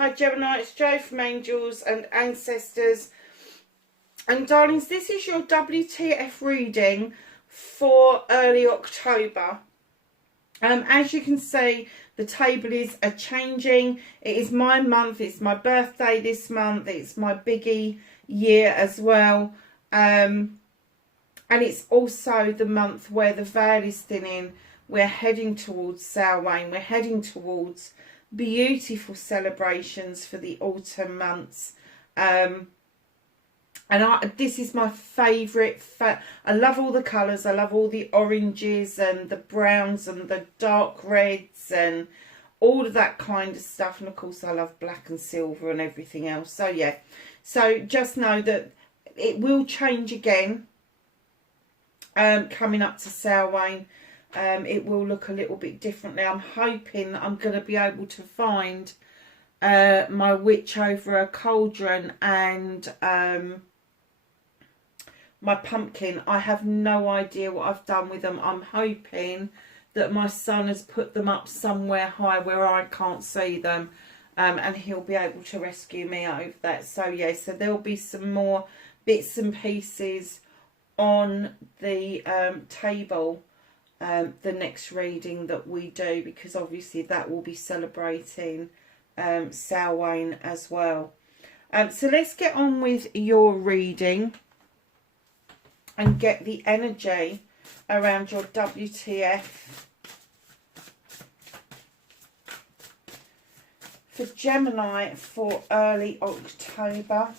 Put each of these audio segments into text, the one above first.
Hi Gemini, it's Jo from Angels and Ancestors. And darlings, this is your WTF reading for early October. As you can see, the table is changing. It is my month, it's my birthday this month, it's my biggie year as well. And it's also the month where the veil is thinning. We're heading towards Samhain, we're heading towards beautiful celebrations for the autumn months. And this is my favourite. I love all the colours. I love all the oranges and the browns and the dark reds and all of that kind of stuff. And of course I love black and silver and everything else. So yeah, so just know that it will change again coming up to Samhain. It will look a little bit differently. I'm hoping I'm going to be able to find my witch over a cauldron and my pumpkin. I have no idea what I've done with them. I'm hoping that my son has put them up somewhere high where I can't see them, and he'll be able to rescue me over that. So yeah, so there'll be some more bits and pieces on the table the next reading that we do, because obviously that will be celebrating Samhain as well. So let's get on with your reading and get the energy around your WTF for Gemini for early October.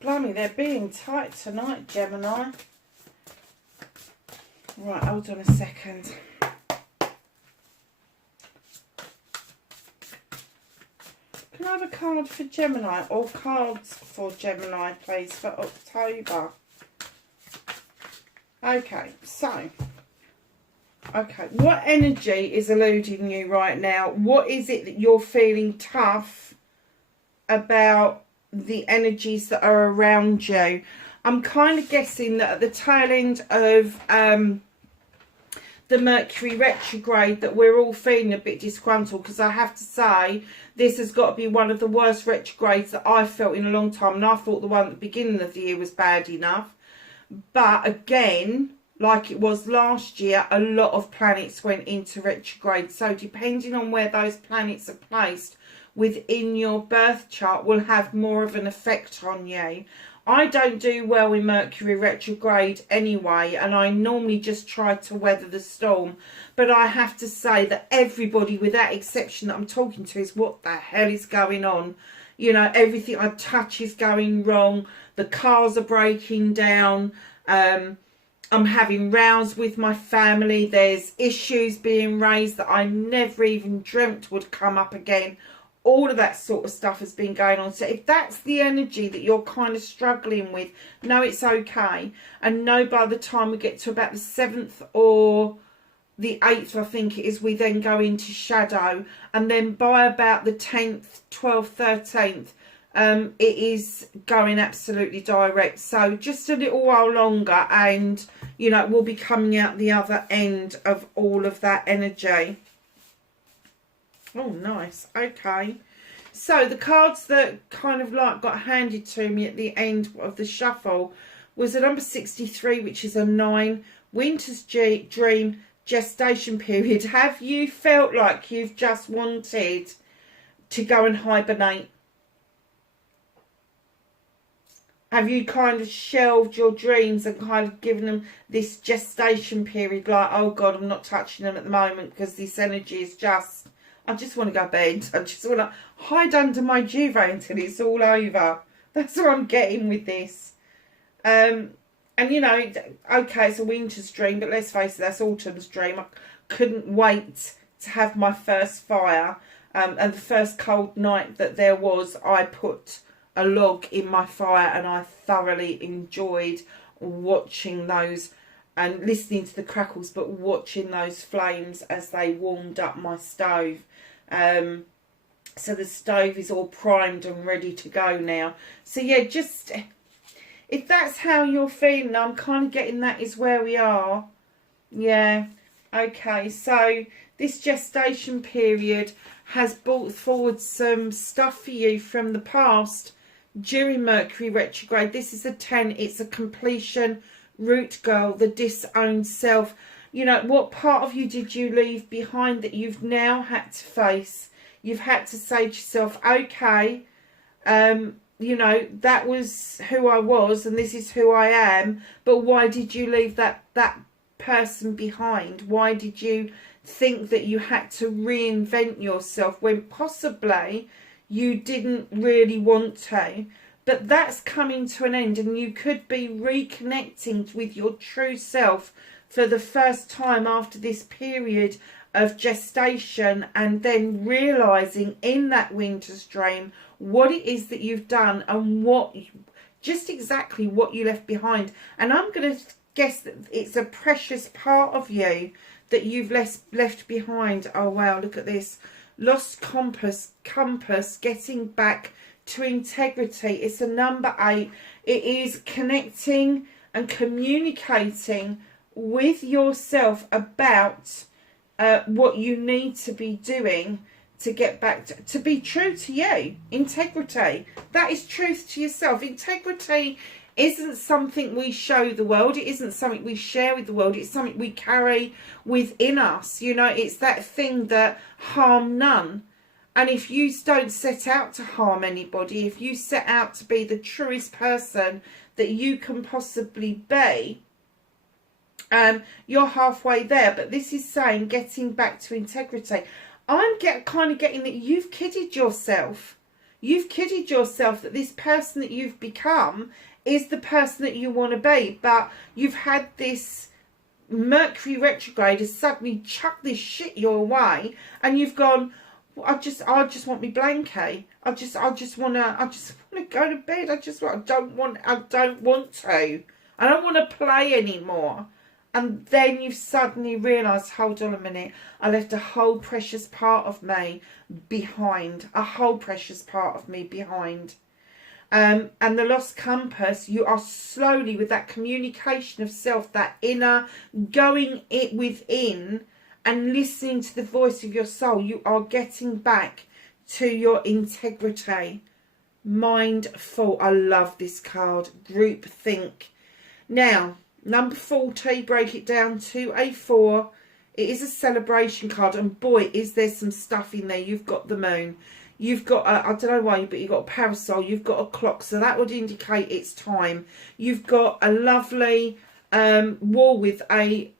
Blimey, they're being tight tonight, Gemini. Right, hold on a second. Can I have a card for Gemini, or cards for Gemini, please, for October? Okay, so. Okay, what energy is eluding you right now? What is it that you're feeling tough about the energies that are around you? I'm kind of guessing that at the tail end of the Mercury retrograde that we're all feeling a bit disgruntled, because I have to say this has got to be one of the worst retrogrades that I've felt in a long time, and I thought the one at the beginning of the year was bad enough. But again, like it was last year, a lot of planets went into retrograde, so depending on where those planets are placed within your birth chart will have more of an effect on you. I don't do well in Mercury retrograde anyway, and I normally just try to weather the storm. But I have to say that everybody, without exception, that I'm talking to is, what the hell is going on? You know, everything I touch is going wrong. The cars are breaking down. I'm having rows with my family. There's issues being raised that I never even dreamt would come up again. All of that sort of stuff has been going on. So if that's the energy that you're kind of struggling with, know it's okay. And know by the time we get to about the 7th or the 8th, I think it is, we then go into shadow. And then by about the 10th, 12th, 13th, it is going absolutely direct. So just a little while longer and, you know, we'll be coming out the other end of all of that energy. Oh, nice. Okay. So the cards that kind of like got handed to me at the end of the shuffle was a number 63, which is a 9. Winter's Dream, gestation period. Have you felt like you've just wanted to go and hibernate? Have you kind of shelved your dreams and kind of given them this gestation period, like, oh God, I'm not touching them at the moment because this energy is just, I just want to go to bed. I just want to hide under my duvet until it's all over. That's what I'm getting with this. And, you know, okay, it's a winter's dream, but let's face it, that's autumn's dream. I couldn't wait to have my first fire. And the first cold night that there was, I put a log in my fire, and I thoroughly enjoyed watching those and listening to the crackles, but watching those flames as they warmed up my stove. So the stove is all primed and ready to go now. So yeah, just if that's how you're feeling, I'm kind of getting that is where we are. Yeah. Okay, so this gestation period has brought forward some stuff for you from the past during Mercury retrograde. This is a 10. It's a completion, root girl, the disowned self. You know, what part of you did you leave behind that you've now had to face? You've had to say to yourself, okay, you know, that was who I was and this is who I am, but why did you leave that person behind? Why did you think that you had to reinvent yourself when possibly you didn't really want to? But that's coming to an end, and you could be reconnecting with your true self for the first time after this period of gestation, and then realizing in that winter's dream what it is that you've done and what, just exactly what you left behind. And I'm going to guess that it's a precious part of you that you've left behind. Oh wow, look at this. Lost compass, getting back to integrity. It's a number 8. It is connecting and communicating with yourself about what you need to be doing to get back to be true to you. Integrity. That is truth to yourself. Integrity isn't something we show the world. It isn't something we share with the world. It's something we carry within us. You know, it's that thing that harm none. And if you don't set out to harm anybody, if you set out to be the truest person that you can possibly be, you're halfway there. But this is saying getting back to integrity. I'm kind of getting that you've kidded yourself. You've kidded yourself that this person that you've become is the person that you want to be. But you've had this Mercury retrograde has suddenly chucked this shit your way, and you've gone, I just want me blankie. I just want to go to bed. I don't want to. I don't want to play anymore. And then you've suddenly realised, hold on a minute, I left a whole precious part of me behind. A whole precious part of me behind. And the lost compass, you are slowly, with that communication of self, that inner going it within and listening to the voice of your soul, you are getting back to your integrity. Mindful. I love this card. Group think. Now, number 40, break it down to a 4. It is a celebration card, and boy, is there some stuff in there. You've got the moon. You've got, I don't know why, but you've got a parasol. You've got a clock, so that would indicate it's time. You've got a lovely wall with a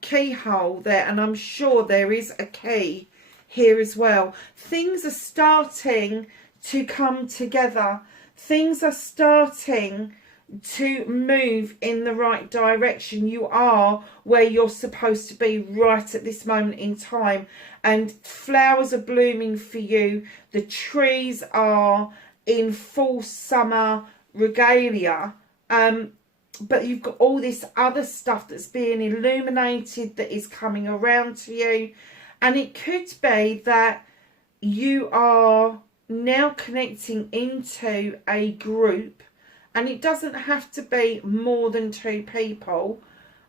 keyhole there, and I'm sure there is a key here as well. Things are starting to come together. Things are starting to move in the right direction. You are where you're supposed to be right at this moment in time, and flowers are blooming for you. The trees are in full summer regalia, but you've got all this other stuff that's being illuminated that is coming around to you. And it could be that you are now connecting into a group, and it doesn't have to be more than 2 people,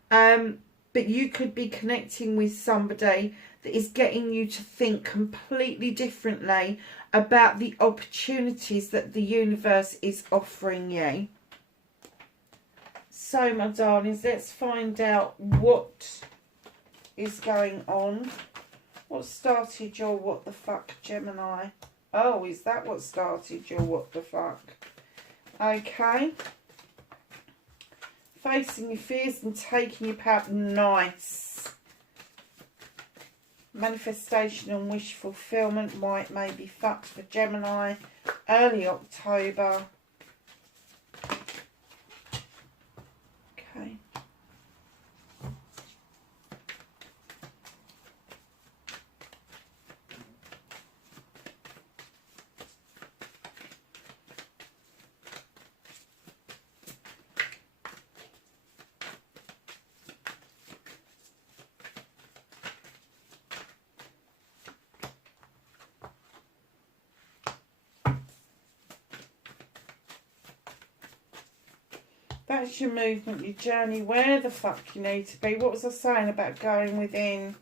but you could be connecting with somebody that is getting you to think completely differently about the opportunities that the universe is offering you. So, my darlings, let's find out what is going on. What started your what the fuck, Gemini? Oh, is that what started your what the fuck? Okay. Facing your fears and taking your power. Nice. Manifestation and wish fulfillment. Might may be fucked for Gemini. Early October. That's your movement, your journey, where the fuck you need to be. What was I saying about going within?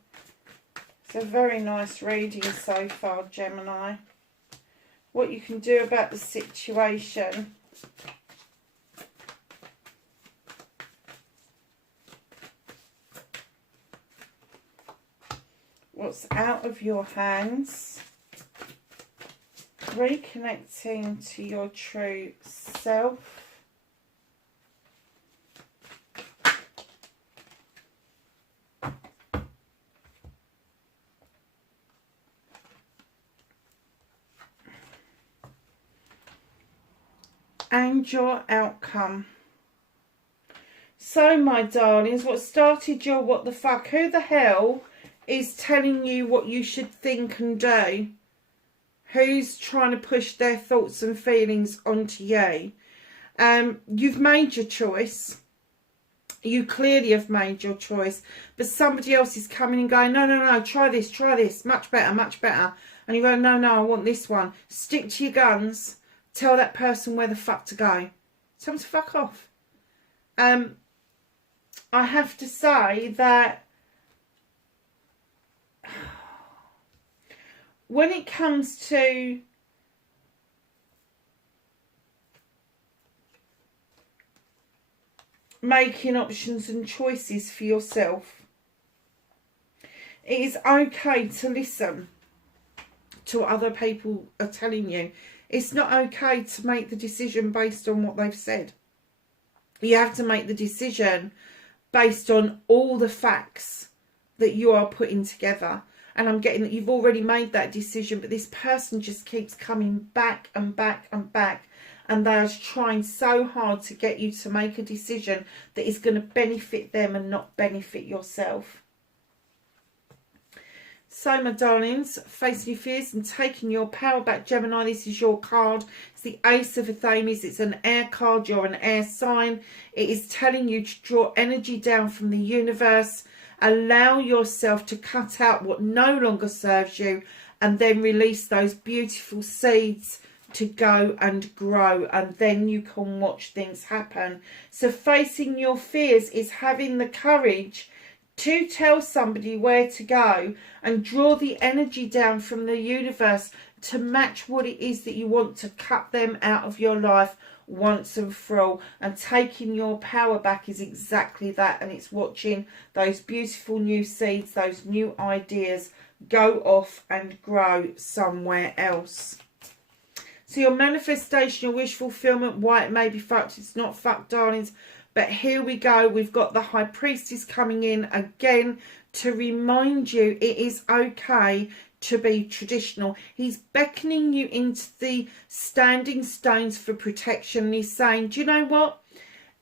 It's a very nice reading so far, Gemini. What you can do about the situation. What's out of your hands. Reconnecting to your true self. And your outcome. So, my darlings, what started your what the fuck? Who the hell is telling you what you should think and do? Who's trying to push their thoughts and feelings onto you? You've made your choice. You clearly have made your choice. But somebody else is coming and going, no, no, no, try this, much better, much better. And you go, no, no, I want this one. Stick to your guns. Tell that person where the fuck to go. Tell them to fuck off. I have to say that when it comes to making options and choices for yourself, it is okay to listen to what other people are telling you. It's not okay to make the decision based on what they've said. You have to make the decision based on all the facts that you are putting together. And I'm getting that you've already made that decision, but this person just keeps coming back and back and back. And they're trying so hard to get you to make a decision that is going to benefit them and not benefit yourself. So, my darlings, facing your fears and taking your power back, Gemini, this is your card. It's the Ace of Athames. It's an air card. You're an air sign. It is telling you to draw energy down from the universe. Allow yourself to cut out what no longer serves you and then release those beautiful seeds to go and grow, and then you can watch things happen. So facing your fears is having the courage to tell somebody where to go and draw the energy down from the universe to match what it is that you want to cut them out of your life once and for all. And taking your power back is exactly that, and it's watching those beautiful new seeds, those new ideas go off and grow somewhere else. So your manifestation, your wish fulfillment, why it may be fucked, it's not fucked, darlings. But here we go. We've got the High Priestess coming in again to remind you it is okay to be traditional. He's beckoning you into the standing stones for protection. And he's saying, do you know what?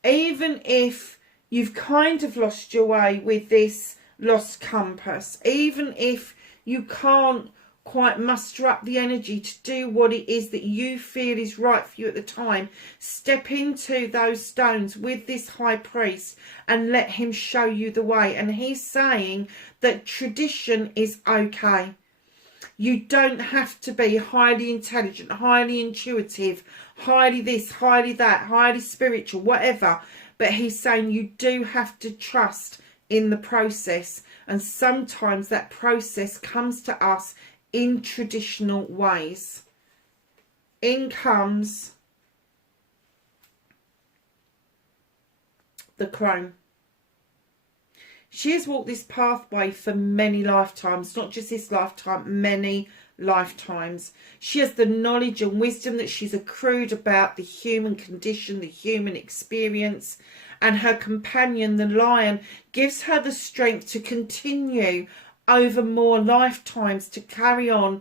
Even if you've kind of lost your way with this lost compass, even if you can't quite muster up the energy to do what it is that you feel is right for you at the time, step into those stones with this high priest and let him show you the way. And he's saying that tradition is okay. You don't have to be highly intelligent, highly intuitive, highly this, highly that, highly spiritual, whatever. But he's saying you do have to trust in the process. And sometimes that process comes to us in traditional ways. In comes the crone. She has walked this pathway for many lifetimes, not just this lifetime, many lifetimes. She has the knowledge and wisdom that she's accrued about the human condition, the human experience, and her companion, the lion, gives her the strength to continue over more lifetimes to carry on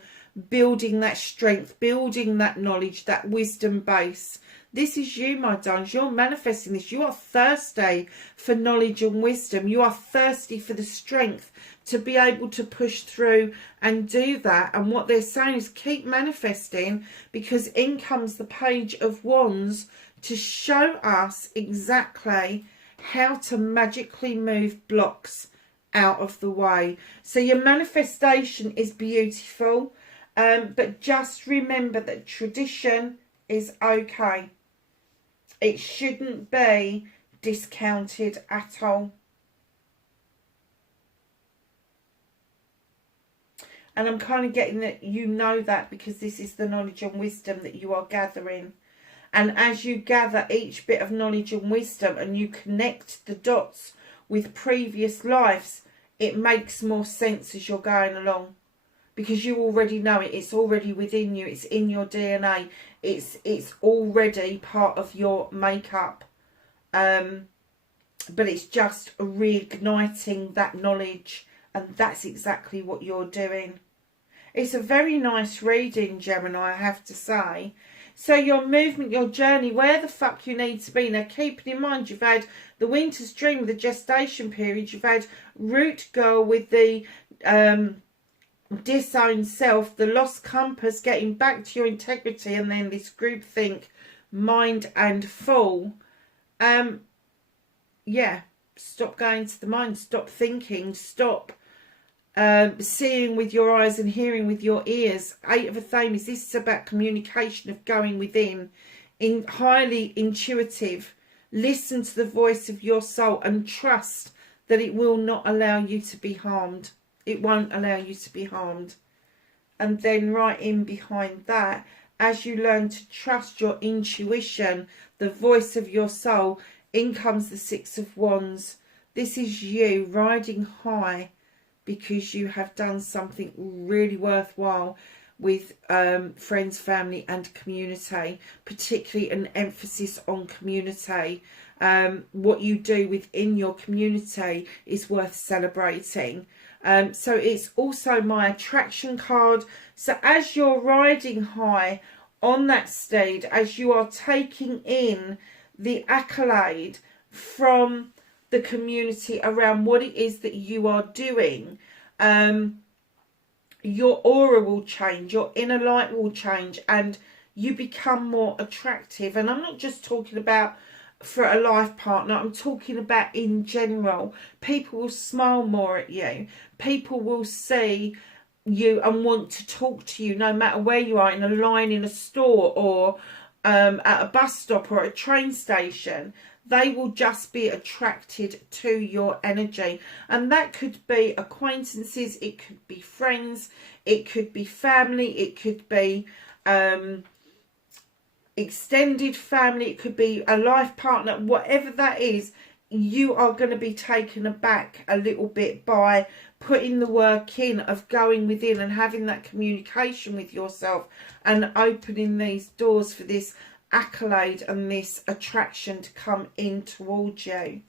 building that strength, building that knowledge, that wisdom base. This is you, my darlings. You're manifesting this. You are thirsty for knowledge and wisdom. You are thirsty for the strength to be able to push through and do that. And what they're saying is keep manifesting, because in comes the Page of Wands to show us exactly how to magically move blocks out of the way. So your manifestation is beautiful, but just remember that tradition is okay. It shouldn't be discounted at all. And I'm kind of getting that you know that because this is the knowledge and wisdom that you are gathering. And as you gather each bit of knowledge and wisdom and you connect the dots with previous lives, it makes more sense as you're going along. Because you already know it. It's already within you. It's in your DNA. It's already part of your makeup. But it's just reigniting that knowledge. And that's exactly what you're doing. It's a very nice reading, Gemini, I have to say. So your movement, your journey, where the fuck you need to be. Now, keeping in mind, you've had the winter's dream with the gestation period. You've had root girl with the disowned self, the lost compass, getting back to your integrity, and then this groupthink, mind and fool. Yeah, stop going to the mind, stop thinking, stop seeing with your eyes and hearing with your ears. 8 of Athames, this is about communication, of going within, in highly intuitive. Listen to the voice of your soul and trust that it will not allow you to be harmed. It won't allow you to be harmed. And then right in behind that, as you learn to trust your intuition, the voice of your soul, in comes the 6 of Wands. This is you riding high because you have done something really worthwhile with friends, family and community, particularly an emphasis on community. What you do within your community is worth celebrating. So it's also my attraction card. So as you're riding high on that steed, as you are taking in the accolade from the community around what it is that you are doing, your aura will change, your inner light will change, and you become more attractive. And I'm not just talking about for a life partner, I'm talking about in general. People will smile more at you. People will see you and want to talk to you no matter where you are, in a line in a store or at a bus stop or a train station. They will just be attracted to your energy. And that could be acquaintances, it could be friends, it could be family, it could be extended family, it could be a life partner. Whatever that is, you are going to be taken aback a little bit by putting the work in of going within and having that communication with yourself and opening these doors for this accolade and this attraction to come in towards you.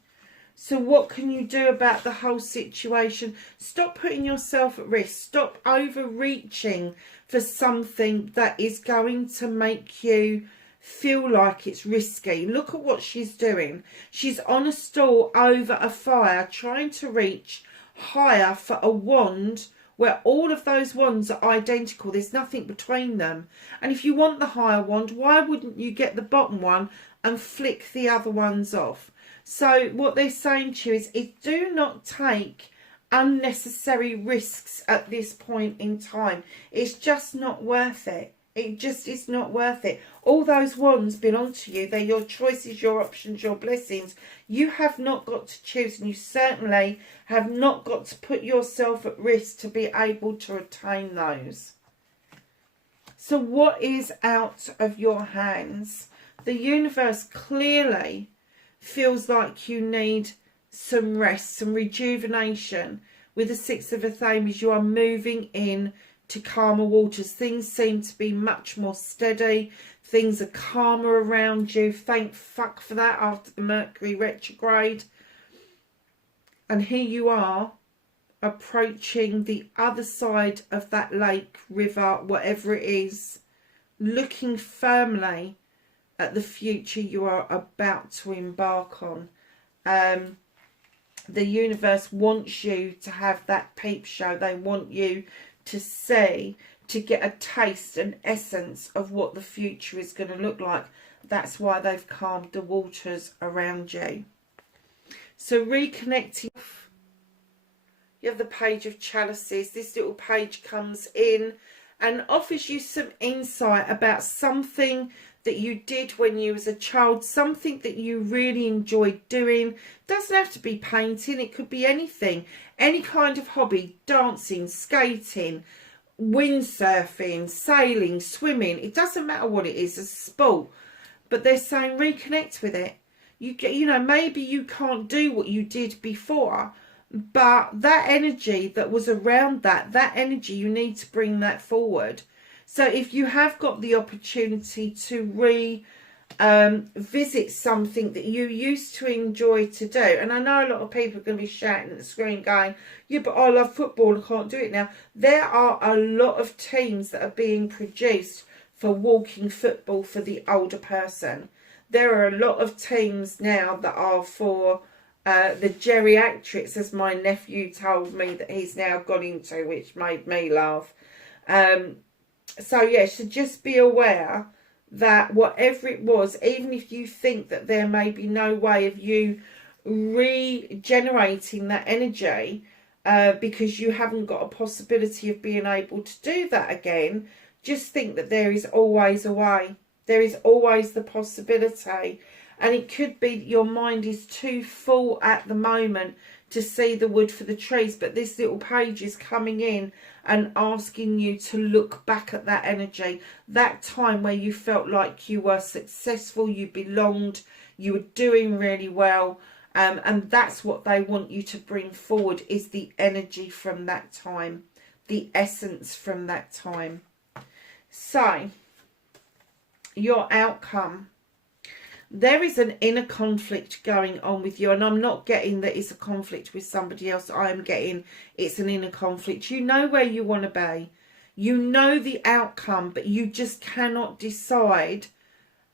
So what can you do about the whole situation? Stop putting yourself at risk. Stop overreaching for something that is going to make you feel like it's risky. Look at what she's doing. She's on a stool over a fire trying to reach higher for a wand where all of those wands are identical. There's nothing between them. And if you want the higher wand, why wouldn't you get the bottom one and flick the other ones off? So what they're saying to you is do not take unnecessary risks at this point in time. It's just not worth it. It just is not worth it. All those wands belong to you. They're your choices, your options, your blessings. You have not got to choose, and you certainly have not got to put yourself at risk to be able to attain those. So what is out of your hands? The universe clearly feels like you need some rest, some rejuvenation. With the 6 of Athames, you are moving in to calmer waters. Things seem to be much more steady. Things are calmer around you. Thank fuck for that after the Mercury retrograde. And here you are approaching the other side of that lake, river, whatever it is, looking firmly at the future you are about to embark on. The universe wants you to have that peep show. They want you to see, to get a taste and essence of what the future is going to look like. That's why they've calmed the waters around you. So reconnecting, you have the Page of Chalices. This little page comes in and offers you some insight about something that you did when you was a child, something that you really enjoyed doing. Doesn't have to be painting, it could be anything, any kind of hobby, dancing, skating, windsurfing, sailing, swimming. It doesn't matter what it is, a sport, but they're saying reconnect with it. You know, maybe you can't do what you did before, but that energy that was around that energy, you need to bring that forward. So if you have got the opportunity to visit something that you used to enjoy to do, and I know a lot of people are going to be shouting at the screen going, yeah, but I love football, I can't do it now. There are a lot of teams that are being produced for walking football for the older person. There are a lot of teams now that are for the geriatrics, as my nephew told me that he's now got into, which made me laugh. So yeah, so just be aware that whatever it was, even if you think that there may be no way of you regenerating that energy, because you haven't got a possibility of being able to do that again, just think that there is always a way. There is always the possibility. And it could be your mind is too full at the moment to see the wood for the trees. But this little page is coming in and asking you to look back at that energy. That time where you felt like you were successful, you belonged, you were doing really well. And that's what they want you to bring forward, is the energy from that time. The essence from that time. So, your outcome. There is an inner conflict going on with you, and I'm not getting that it's a conflict with somebody else. I am getting it's an inner conflict. You know where you want to be. You know the outcome, but you just cannot decide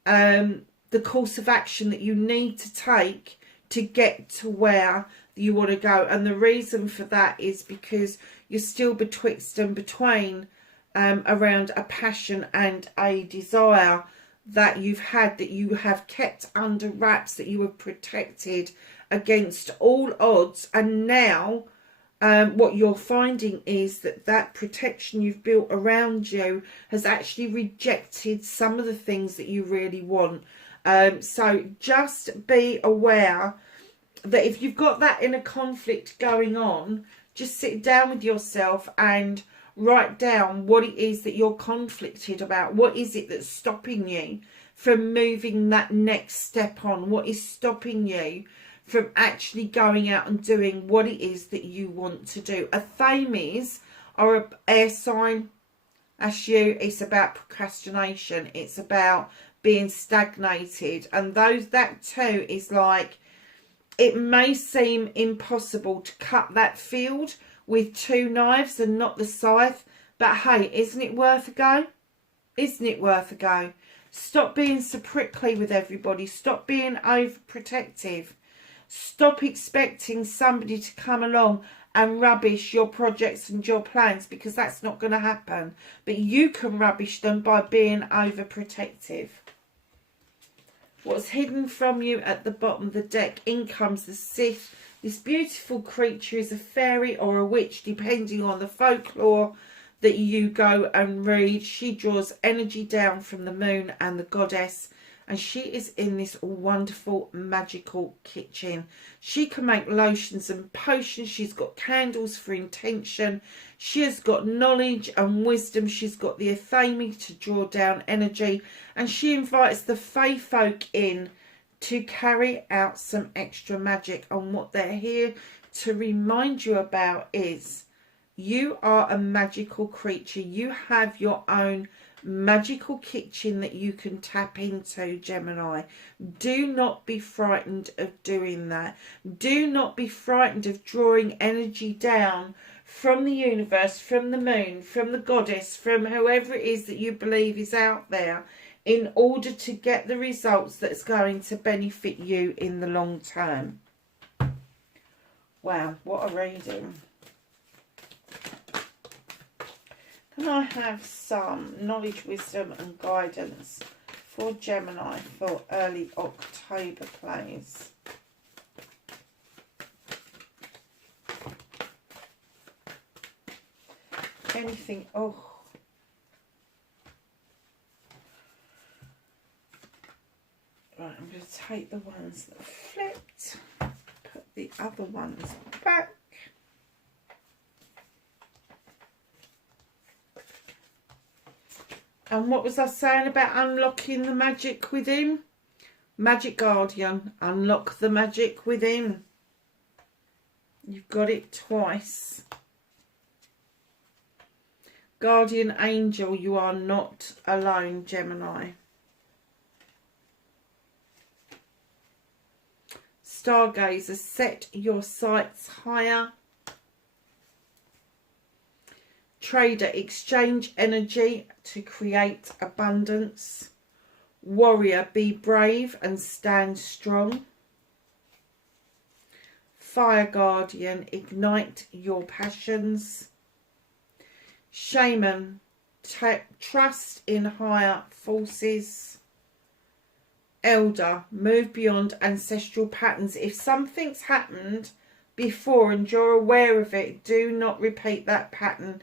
the course of action that you need to take to get to where you want to go. And the reason for that is because you're still betwixt and between around a passion and a desire that you've had, that you have kept under wraps, that you have protected against all odds. And now what you're finding is that that protection you've built around you has actually rejected some of the things that you really want. So just be aware that if you've got that inner conflict going on, just sit down with yourself and write down what it is that you're conflicted about. What is it that's stopping you from moving that next step on? What is stopping you from actually going out and doing what it is that you want to do? A Thames or an air sign, that's you. It's about procrastination. It's about being stagnated. And that too is like, it may seem impossible to cut that field with 2 knives and not the scythe, but hey, isn't it worth a go? Isn't it worth a go? Stop being so prickly with everybody. Stop being overprotective. Stop expecting somebody to come along and rubbish your projects and your plans, because that's not going to happen. But you can rubbish them by being overprotective. What's hidden from you at the bottom of the deck? In comes the Sith. This beautiful creature is a fairy or a witch, depending on the folklore that you go and read. She draws energy down from the moon and the goddess, and she is in this wonderful magical kitchen. She can make lotions and potions. She's got candles for intention. She has got knowledge and wisdom. She's got the Athame to draw down energy, and she invites the Fae folk in to carry out some extra magic. And what they're here to remind you about is you are a magical creature. You have your own magical kitchen that you can tap into, Gemini. Do not be frightened of doing that. Do not be frightened of drawing energy down from the universe, from the moon, from the goddess, from whoever it is that you believe is out there, in order to get the results that's going to benefit you in the long term. Wow, what a reading. Can I have some knowledge, wisdom and guidance for Gemini for early October, please? Anything? Oh. Right, I'm going to take the ones that flipped, put the other ones back. And what was I saying about unlocking the magic within? Magic Guardian, unlock the magic within. You've got it twice. Guardian Angel, you are not alone, Gemini. Stargazer, set your sights higher. Trader, exchange energy to create abundance. Warrior, be brave and stand strong. Fire Guardian, ignite your passions. Shaman, trust in higher forces. Elder, move beyond ancestral patterns. If something's happened before and you're aware of it, do not repeat that pattern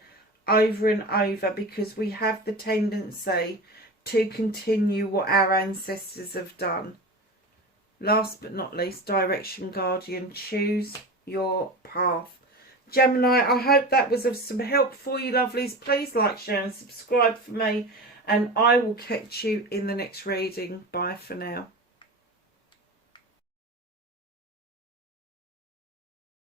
over and over, because we have the tendency to continue what our ancestors have done. Last but not least, Direction Guardian, choose your path. Gemini, I hope that was of some help for you, lovelies. Please like, share and subscribe for me, and I will catch you in the next reading. Bye for now.